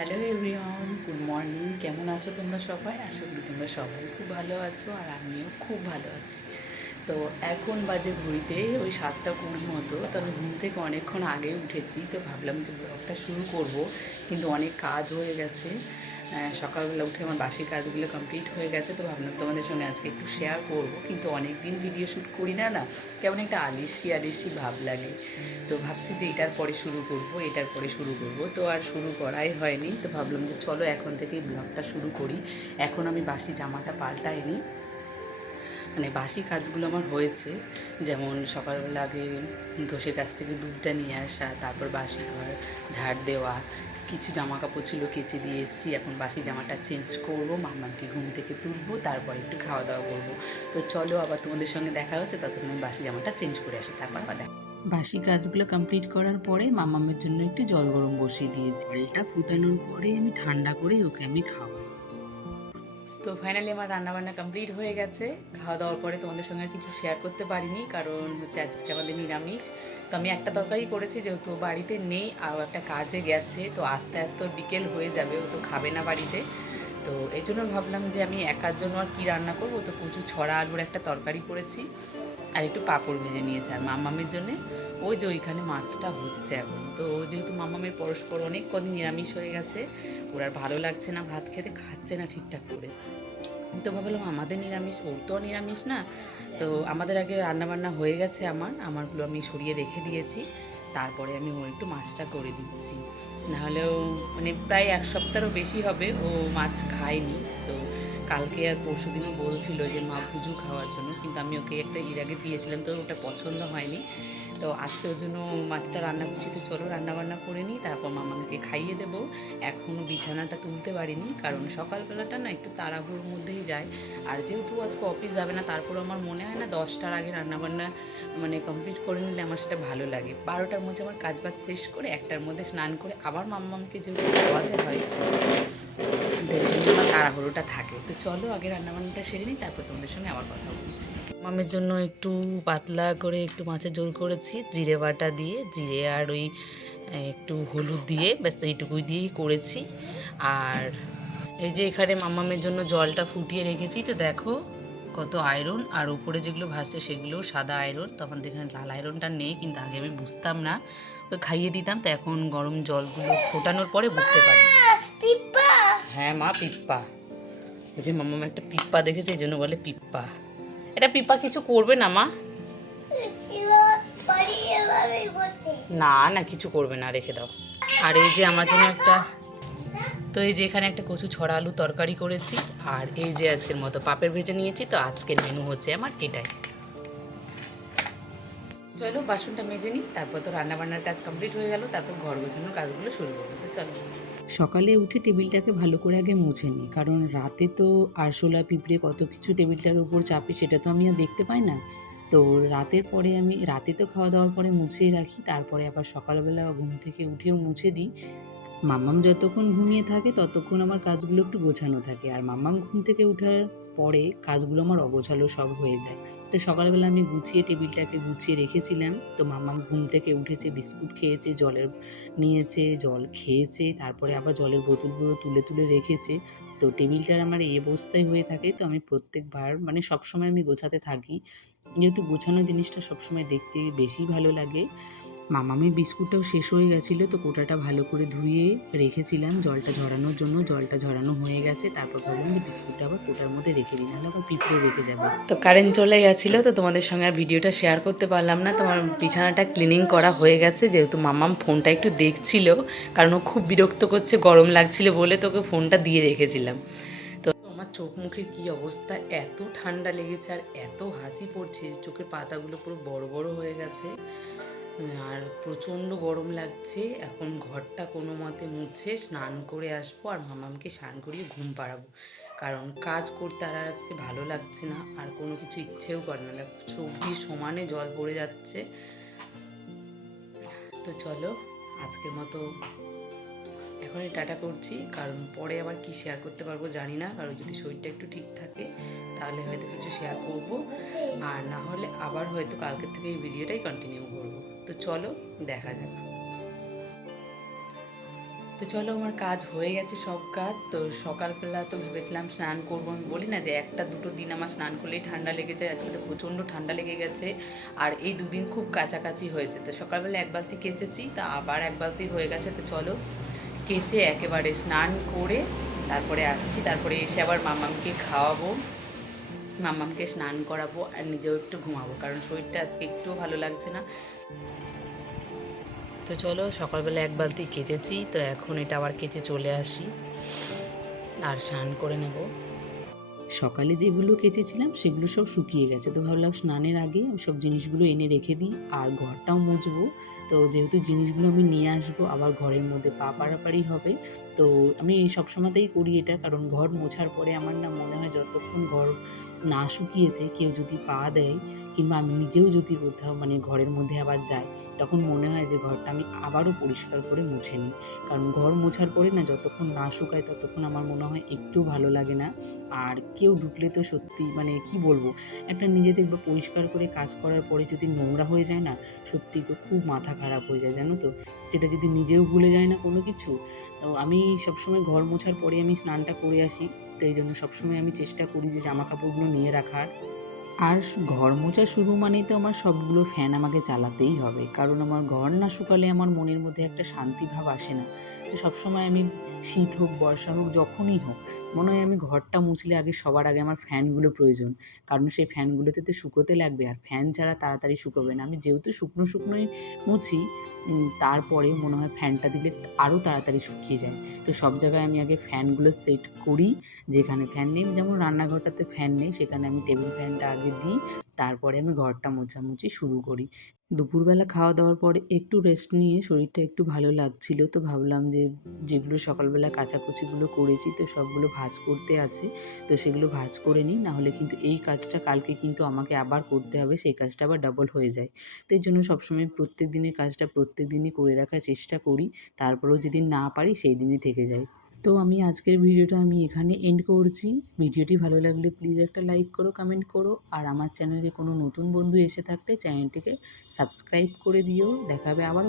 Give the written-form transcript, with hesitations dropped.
Hello everyone, good morning. কেমন আছো তোমরা সবাই? আশা করি তোমরা সবাই খুব ভালো আছো, আর আমিও খুব ভালো আছি। তো এখন বাজে ঘড়িতে ওই 7:20 মতো। তো আমি ঘুম থেকে অনেকক্ষণ আগে উঠেছি, তো ভাবলাম যে ব্লগটা শুরু করব, কিন্তু অনেক কাজ হয়ে গেছে। সকালবেলা উঠে আমার বাসি কাজগুলো কমপ্লিট হয়ে গেছে, তো ভাবলাম তোমাদের সঙ্গে আজকে একটু শেয়ার করব। কিন্তু অনেক দিন ভিডিও শ্যুট করি না, কেমন একটা আলিশি আলিশি ভাব লাগে। তো ভাবছি যে এটার পরে শুরু করব, এটার পরে শুরু করব, তো আর শুরু করাই হয়নি। তো ভাবলাম যে চলো এখন থেকেই ব্লগটা শুরু করি। এখন আমি বাসি জামাটা পাল্টাইনি, মানে বাসি কাজগুলো আমার হয়েছে। যেমন সকালবেলা আগে ঘষের কাছ থেকে দুধটা নিয়ে আসা, তারপর বাসি ঘর ঝাড় দেওয়া, কিছু জামা কাপড় ছিল কেচে দিয়ে এসেছি। এখন বাসি জামাটা চেঞ্জ করবো, মাম্মাকে ঘুম থেকে তুলবো, তারপর একটু খাওয়া দাওয়া করবো। তো চলো আবার তোমাদের সঙ্গে দেখা হচ্ছে, ততক্ষণ আমি বাসি জামাটা চেঞ্জ করে আসি, তারপর আবার দেখা। বাসি কাজগুলো কমপ্লিট করার পরে মামামের জন্য একটু জল গরম বসিয়ে দিয়েছি। জলটা ফুটানোর পরে আমি ঠান্ডা করে ওকে আমি খাওয়াবো। তো ফাইনালি আমার রান্নাবান্না কমপ্লিট হয়ে গেছে। খাওয়া দাওয়ার পরে তোমাদের সঙ্গে আর কিছু শেয়ার করতে পারিনি, কারণ হচ্ছে আজকে আমাদের নিরামিষ। তো আমি একটা তরকারি করেছি, যেহেতু বাড়িতে নেই আর একটা কাজে গেছে, তো আস্তে আস্তে ওর বিকেল হয়ে যাবে, ও তো খাবে না বাড়িতে। তো এই জন্য ভাবলাম যে আমি একার জন্য আর কী রান্না করবো, তো কচু ছড়া আলুর একটা তরকারি করেছি, আর একটু পাঁপড় ভেজে নিয়েছে। আর মামামের জন্যে ওই যে ওইখানে মাছটা হচ্ছে এখন। তো যেহেতু মামামের পরস্পর অনেক কদিন নিরামিষ হয়ে গেছে, ওর আর ভালো লাগছে না ভাত খেতে, খাচ্ছে না ঠিকঠাক করে। তো ভাবলাম আমাদের নিরামিষ, ওর তো নিরামিষ না। তো আমাদের আগে রান্নাবান্না হয়ে গেছে, আমারগুলো আমি সরিয়ে রেখে দিয়েছি। তারপরে আমি ওর একটু মাছটা করে দিচ্ছি। নাহলেও মানে প্রায় এক সপ্তাহেরও বেশি হবে ও মাছ খায়নি। তো কালকে আর পরশু দিনও বলছিল যে মা ভুজু খাওয়ার জন্য, কিন্তু আমি ওকে একটা এর আগে দিয়েছিলাম, তো ওটা পছন্দ হয়নি। তো আজকে ওর জন্য মাছটা রান্না করছি। তো চলো রান্নাবান্না করে নিই, তারপর মামাকে খাইয়ে দেবো। এখনও বিছানাটা তুলতে পারিনি, কারণ সকালবেলাটা না একটু তাড়াহুড়োর মধ্যেই যায়। আর যেহেতু আজকে অফিস যাবে না, তারপর আমার মনে হয় না 10টার আগে রান্নাবান্না মানে কমপ্লিট করে নিলে আমার সেটা ভালো লাগে। 12টার মধ্যে আমার কাজবাজ শেষ করে 1টার মধ্যে স্নান করে আবার মাম্মামকে যেহেতু খাওয়াতে হয়, তো এই জন্য আমার তাড়াহুড়োটা থাকে। তো চলো আগে রান্নাবান্নাটা সেরে নিই, তারপর তোমাদের সঙ্গে আবার কথা বলছি। মামের জন্য একটু পাতলা করে একটু মাছের ঝোল করেছি, জিরে বাটা দিয়ে, জিরে আর ওই একটু হলুদ দিয়ে, ব্যাস এইটুকুই দিয়েই করেছি। আর এই যে এখানে মামামের জন্য জলটা ফুটিয়ে রেখেছি, তো দেখো কত আয়রন, আর উপরে যেগুলো ভাসছে সেগুলোও সাদা আয়রন। তখন দেখেন লাল আয়রনটা নেই, কিন্তু আগে আমি বুঝতাম না, ওই খাইয়ে দিতাম। তো এখন গরম জলগুলো ফোটানোর পরে বুঝতে পারি। হ্যাঁ মা, পিপ্পা। এই যে মাম্মাম একটা পিপ্পা দেখেছে, এই জন্য বলে পিপ্পা। এটা পিপ্পা কিছু করবে না মা, না না কিছু করবে না, রেখে দাও। আর এই যে আমার জন্য একটা, তো এই যে এখানে একটা কচু ছড়া আলু তরকারি করেছি, আর এই যে আজকের মতো পাঁপড় ভেজে নিয়েছি। তো আজকের মেনু হচ্ছে আমার এটাই। চলো বাসনটা মেজে নিই, তারপর তো রান্নাবান্নার কাজ কমপ্লিট হয়ে গেল, তারপর ঘর গোছানোর কাজগুলো শুরু করবো। তো চলো সকালে উঠে টেবিলটাকে ভালো করে আগে মুছে নিই, কারণ রাতে তো আরশোলা পিঁপড়ে কত কিছু টেবিলটার উপর চাপে, সেটা তো আমি আর দেখতে পাই না। তো রাতের পরে আমি রাতে তো খাওয়া দাওয়ার পরে মুছেই রাখি, তারপরে আবার সকালবেলা ঘুম থেকে উঠেও মুছে দিই। মাম্মাম যতক্ষণ ঘুমিয়ে থাকে ততক্ষণ আমার কাজগুলো একটু গোছানো থাকে, আর মাম্মাম ঘুম থেকে ওঠার পরে কাজগুলো আমার অগোছালো সব হয়ে যায়। তো সকালবেলা আমি গুছিয়ে টেবিলটাকে গুছিয়ে রেখেছিলাম। তো মাম্মাম ঘুম থেকে উঠেছে, বিস্কুট খেয়েছে, নিয়েছে, জল খেয়েছে, তারপরে আবার জলের বোতলগুলো তুলে তুলে রেখেছে। তো টেবিলটার আমার এই অবস্থায় হয়ে থাকে। তো আমি প্রত্যেকবার মানে সবসময় আমি গোছাতে থাকি, যেহেতু গোছানো জিনিসটা সবসময় দেখতে বেশি ভালো লাগে। মামামের বিস্কুটটাও শেষ হয়ে গেছিলো, তো কোটাটা ভালো করে ধুয়ে রেখেছিলাম জলটা ঝরানোর জন্য। জলটা ঝরানো হয়ে গেছে, তারপর ভাবলাম যে বিস্কুটটা আবার কোটার মধ্যে রেখে দিই, নাহলে আবার পিঁপড়ে রেখে যাবে। তো কারেন্ট চলে গেছিলো, তো তোমাদের সঙ্গে আর ভিডিওটা শেয়ার করতে পারলাম না। তোমার বিছানাটা ক্লিনিং করা হয়ে গেছে, যেহেতু মামাম ফোনটা একটু দেখছিল, কারণ ও খুব বিরক্ত করছে, গরম লাগছিল বলে তোকে ফোনটা দিয়ে রেখেছিলাম। তো আমার চোখ মুখের কী অবস্থা, এত ঠান্ডা লেগেছে আর এত হাসি পড়ছে, চোখের পাতাগুলো পুরো বড় বড় হয়ে গেছে, আর প্রচণ্ড গরম লাগছে। এখন ঘরটা কোনো মতে মুছে স্নান করে আসবো, আর মামামকে স্নান করিয়ে ঘুম পাড়াবো, কারণ কাজ করতে আর আজকে ভালো লাগছে না, আর কোনো কিছু ইচ্ছেও করে না, চোখ দিয়ে সমানে জল পড়ে যাচ্ছে। তো চলো আজকের মতো এখনই টাটা করছি, কারণ পরে আবার কি শেয়ার করতে পারবো জানি না। কারণ যদি শরীরটা একটু ঠিক থাকে তাহলে হয়তো কিছু শেয়ার করব, আর না হলে আবার হয়তো কালকের থেকে এই ভিডিওটাই কন্টিনিউ করব। তো চলো দেখা যাক। তো চলো, আমার কাজ হয়ে গেছে, সব কাজ। তো সকালবেলা তো ভেবেছিলাম স্নান করবো, আমি বলি না যে একটা দুটো দিন আমার স্নান করলেই ঠান্ডা লেগে যায়, আজকে তো প্রচণ্ড ঠান্ডা লেগে গেছে। আর এই দুদিন খুব কাছাকাছি হয়েছে, তো সকালবেলা এক বালতি কেচেছি, তা আবার এক বালতি হয়ে গেছে। তো চলো কেচে একেবারে স্নান করে তারপরে আসছি, তারপরে এসে আবার মামামকে খাওয়াবো, মামামকে স্নান করাবো, আর নিজেও একটু ঘুমাবো, কারণ শরীরটা আজকে একটুও ভালো লাগছে না। তো চলো, সকালবেলা এক বালতি কেচেছি, তো এখন এটা আবার কেচে চলে আসি আর স্নান করে নেব। সকালে যেগুলো কেচেছিলাম সেগুলো সব শুকিয়ে গেছে, তো ভাবলাম স্নানের আগে সব জিনিসগুলো এনে রেখে দিই, আর ঘরটাও মুছবো। তো যেহেতু জিনিসগুলো আমি নিয়ে আসবো, আবার ঘরের মধ্যে পা পাড়াপাড়ি হবে, তো আমি সবসময়তেই করি এটা, কারণ ঘর মোছার পরে আমার না মনে হয় যতক্ষণ ঘর না শুকিয়েছে কেউ যদি পা দেয়, কিংবা আমি নিজেও যদি কোথাও মানে ঘরের মধ্যে আবার যাই, তখন মনে হয় যে ঘরটা আমি আবারও পরিষ্কার করে মুছে নিই। কারণ ঘর মোছার পরে না যতক্ষণ না শুকায় ততক্ষণ আমার মনে হয় একটু ভালো লাগে না। আর কেউ ঢুকলে তো সত্যি মানে কি বলবো, একটা নিজে দেখবে পরিষ্কার করে কাজ করার পরে যদি নোংরা হয়ে যায় না, সত্যি খুব মাথা খারাপ হয়ে যায়, জানো তো। যেটা যদি নিজেও ভুলে যায় না কোনো কিছু। তো আমি সবসময় ঘর মোছার পরে আমি স্নানটা করে আসি, তো এই জন্য সবসময় আমি চেষ্টা করি যে জামা কাপড়গুলো নিয়ে রাখার। আর ঘর মোছা শুরু মানেই তো আমার সবগুলো ফ্যান আমাকে চালাতেই হবে, কারণ আমার ঘর না শুকালে আমার মনের মধ্যে একটা শান্তি ভাব আসে না। তো সবসময় আমি শীত হোক বর্ষা হোক যখনই হোক, মনে হয় আমি ঘরটা মুছলে আগে সবার আগে আমার ফ্যানগুলো প্রয়োজন, কারণ সেই ফ্যানগুলোতে তো শুকোতে লাগবে, আর ফ্যান ছাড়া তাড়াতাড়ি শুকোবে না। আমি যেহেতু শুকনো শুকনোই মুছি, তারপরে মনে হয় ফ্যানটা দিলে আরও তাড়াতাড়ি শুকিয়ে যায়। তো সব জায়গায় আমি আগে ফ্যানগুলো সেট করি, যেখানে ফ্যান নেই, যেমন রান্নাঘরটাতে ফ্যান নেই সেখানে আমি টেবিল ফ্যানটা আগে দিই, তারপরে আমি ঘরটা মোছামুছি শুরু করি। দুপুরবেলা খাওয়া দাওয়ার পরে একটু রেস্ট নিয়ে শরীরটা একটু ভালো লাগছিল, তো ভাবলাম যে যেগুলো সকালবেলা কাচাকুচিগুলো করেছি তো সবগুলো ভাঁজ করতে আছে, তো সেগুলো ভাঁজ করে নিই, নাহলে কিন্তু এই কাজটা কালকে কিন্তু আমাকে আবার করতে হবে, সেই কাজটা আবার ডাবল হয়ে যায়। তো এই জন্য সবসময় প্রত্যেক দিনের কাজটা প্রত্যেক দিনই করে রাখার চেষ্টা করি, তারপরেও যেদিন না পারি সেই দিনই থেকে যায়। তো আমি আজকের ভিডিওটা আমি এখানে এন্ড করছি। ভিডিওটি ভালো লাগলে প্লিজ একটা লাইক করো, কমেন্ট করো, আর আমার চ্যানেলে কোনো নতুন বন্ধু এসে থাকলে চ্যানেলটিকে সাবস্ক্রাইব করে দিও। দেখা হবে আবারও।